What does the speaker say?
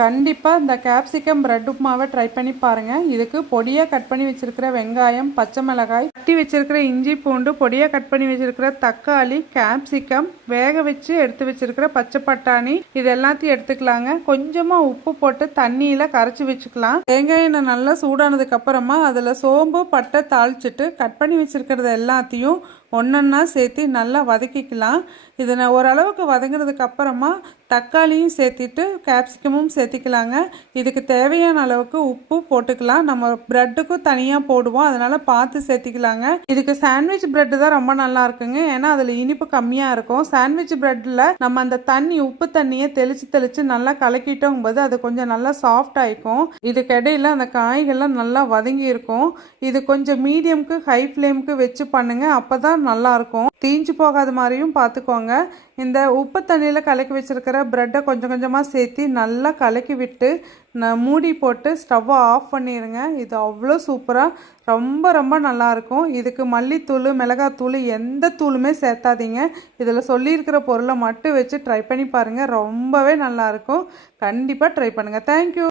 கண்டிப்பாக இந்த capsicum bread உப்புமாவை try பண்ணி பாருங்கள். இதுக்கு பொடியாக கட் பண்ணி வச்சுருக்கிற வெங்காயம், பச்சை மிளகாய், கட்டி வச்சுருக்கிற இஞ்சி பூண்டு, பொடியாக கட் பண்ணி வச்சுருக்கிற தக்காளி, கேப்சிகம், வேக வச்சு எடுத்து வச்சுருக்கிற பச்சை பட்டாணி, இது எல்லாத்தையும் எடுத்துக்கலாங்க. கொஞ்சமாக உப்பு போட்டு தண்ணியில் கரைச்சி வச்சுக்கலாம். தேங்காய் எண்ணெய் நல்லா சூடானதுக்கப்புறமா அதில் சோம்பு, பட்டை தாளிச்சிட்டு கட் பண்ணி வச்சுருக்கிறது எல்லாத்தையும் ஒன்றொன்னா சேர்த்து நல்லா வதக்கிக்கலாம். இதை நான் ஓரளவுக்கு வதங்கினதுக்கு அப்புறமா தக்காளியும் சேர்த்திட்டு கேப்சிகமும் சேர்த்திக்கலாங்க. இதுக்கு தேவையான அளவுக்கு உப்பு போட்டுக்கலாம். நம்ம ப்ரெட்டுக்கும் தனியாக போடுவோம், அதனால் பார்த்து சேர்த்திக்கலாங்க. இதுக்கு சாண்ட்விச் ப்ரெட்டு தான் ரொம்ப நல்லா இருக்குங்க. ஏன்னா அதில் இனிப்பு கம்மியாக இருக்கும். சாண்ட்விச் ப்ரெட்டில் நம்ம அந்த உப்பு தண்ணியை தெளித்து நல்லா கலக்கிட்டோம் போது அது கொஞ்சம் நல்லா சாஃப்ட் ஆகிக்கும். இதுக்கு இடையில அந்த காய்கள்லாம் நல்லா வதங்கி இருக்கும். இது கொஞ்சம் மீடியமுக்கு ஹை ஃப்ளேமுக்கு வச்சு பண்ணுங்க. அப்போ தான் நல்லாயிருக்கும். தீஞ்சு போகாத மாதிரியும் பார்த்துக்கோங்க. இந்த உப்பு தண்ணியில் கலக்கி வச்சுருக்கிற ப்ரெட்டை கொஞ்சம் கொஞ்சமாக சேர்த்து நல்லா கலக்கி விட்டு மூடி போட்டு ஸ்டவ்வை ஆஃப் பண்ணிடுங்க. இது அவ்வளோ சூப்பராக ரொம்ப நல்லாயிருக்கும். இதுக்கு மல்லித்தூள், மிளகாத்தூள் எந்த தூளுமே சேர்த்தாதீங்க. இதில் சொல்லியிருக்கிற பொருளை மட்டும் வச்சு ட்ரை பண்ணி பாருங்கள். ரொம்பவே நல்லாயிருக்கும். கண்டிப்பாக ட்ரை பண்ணுங்கள். தேங்க்யூ.